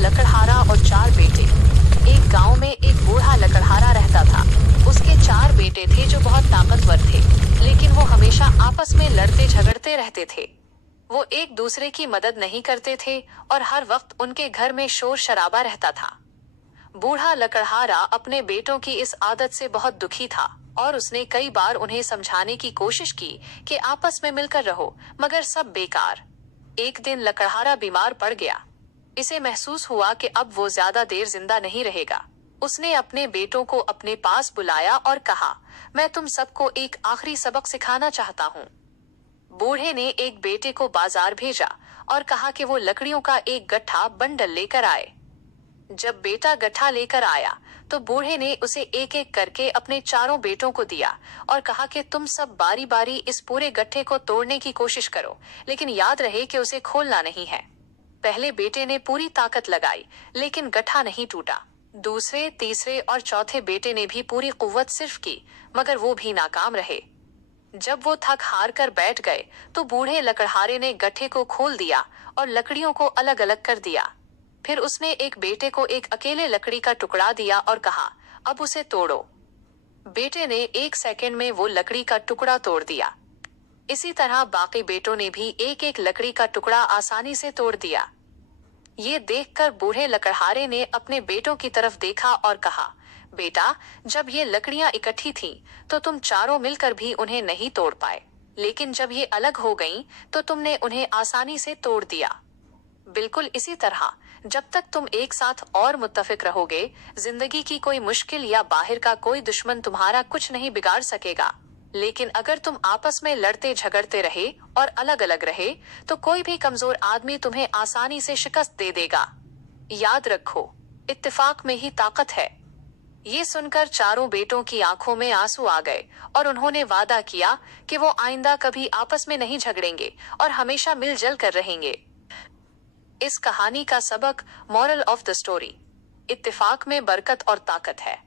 लकड़हारा और 4 बेटे। एक गांव में एक बूढ़ा लकड़हारा रहता था। उसके 4 बेटे थे जो बहुत ताकतवर थे, लेकिन वो हमेशा आपस में लड़ते झगड़ते रहते थे। वो एक दूसरे की मदद नहीं करते थे और हर वक्त उनके घर में शोर शराबा रहता था। बूढ़ा लकड़हारा अपने बेटों की इस आदत से बहुत दुखी था और उसने कई बार उन्हें समझाने की कोशिश की कि आपस में मिलकर रहो, मगर सब बेकार। एक दिन लकड़हारा बीमार पड़ गया। इसे महसूस हुआ कि अब वो ज्यादा देर जिंदा नहीं रहेगा। उसने अपने बेटों को अपने पास बुलाया और कहा, मैं तुम सबको एक आखिरी सबक सिखाना चाहता हूँ। बूढ़े ने एक बेटे को बाजार भेजा और कहा कि वो लकड़ियों का एक गट्ठा बंडल लेकर आए। जब बेटा गट्ठा लेकर आया तो बूढ़े ने उसे एक एक करके अपने 4 बेटों को दिया और कहा कि तुम सब बारी बारी इस पूरे गट्ठे को तोड़ने की कोशिश करो, लेकिन याद रहे कि उसे खोलना नहीं है। पहले बेटे ने पूरी ताकत लगाई, लेकिन गट्ठा नहीं टूटा। दूसरे, तीसरे और चौथे बेटे ने भी पूरी कुव्वत सिर्फ की, मगर वो भी नाकाम रहे। जब वो थक हार कर बैठ गए तो बूढ़े लकड़हारे ने गट्ठे को खोल दिया और लकड़ियों को अलग अलग कर दिया। फिर उसने एक बेटे को एक अकेले लकड़ी का टुकड़ा दिया और कहा, अब उसे तोड़ो। बेटे ने 1 सेकंड में वो लकड़ी का टुकड़ा तोड़ दिया। इसी तरह बाकी बेटों ने भी एक एक लकड़ी का टुकड़ा आसानी से तोड़ दिया। ये देखकर बूढ़े लकड़हारे ने अपने बेटों की तरफ देखा और कहा, बेटा, जब ये लकड़ियां इकट्ठी थीं, तो तुम चारों मिलकर भी उन्हें नहीं तोड़ पाए, लेकिन जब ये अलग हो गईं, तो तुमने उन्हें आसानी से तोड़ दिया। बिल्कुल इसी तरह जब तक तुम एक साथ और मुत्तफिक रहोगे, जिंदगी की कोई मुश्किल या बाहर का कोई दुश्मन तुम्हारा कुछ नहीं बिगाड़ सकेगा। लेकिन अगर तुम आपस में लड़ते झगड़ते रहे और अलग अलग रहे, तो कोई भी कमजोर आदमी तुम्हें आसानी से शिकस्त दे देगा। याद रखो, इत्तेफाक में ही ताकत है। ये सुनकर 4 बेटों की आंखों में आंसू आ गए और उन्होंने वादा किया कि वो आइंदा कभी आपस में नहीं झगड़ेंगे और हमेशा मिलजुल कर रहेंगे। इस कहानी का सबक, मोरल ऑफ द स्टोरी, इत्तेफाक में बरकत और ताकत है।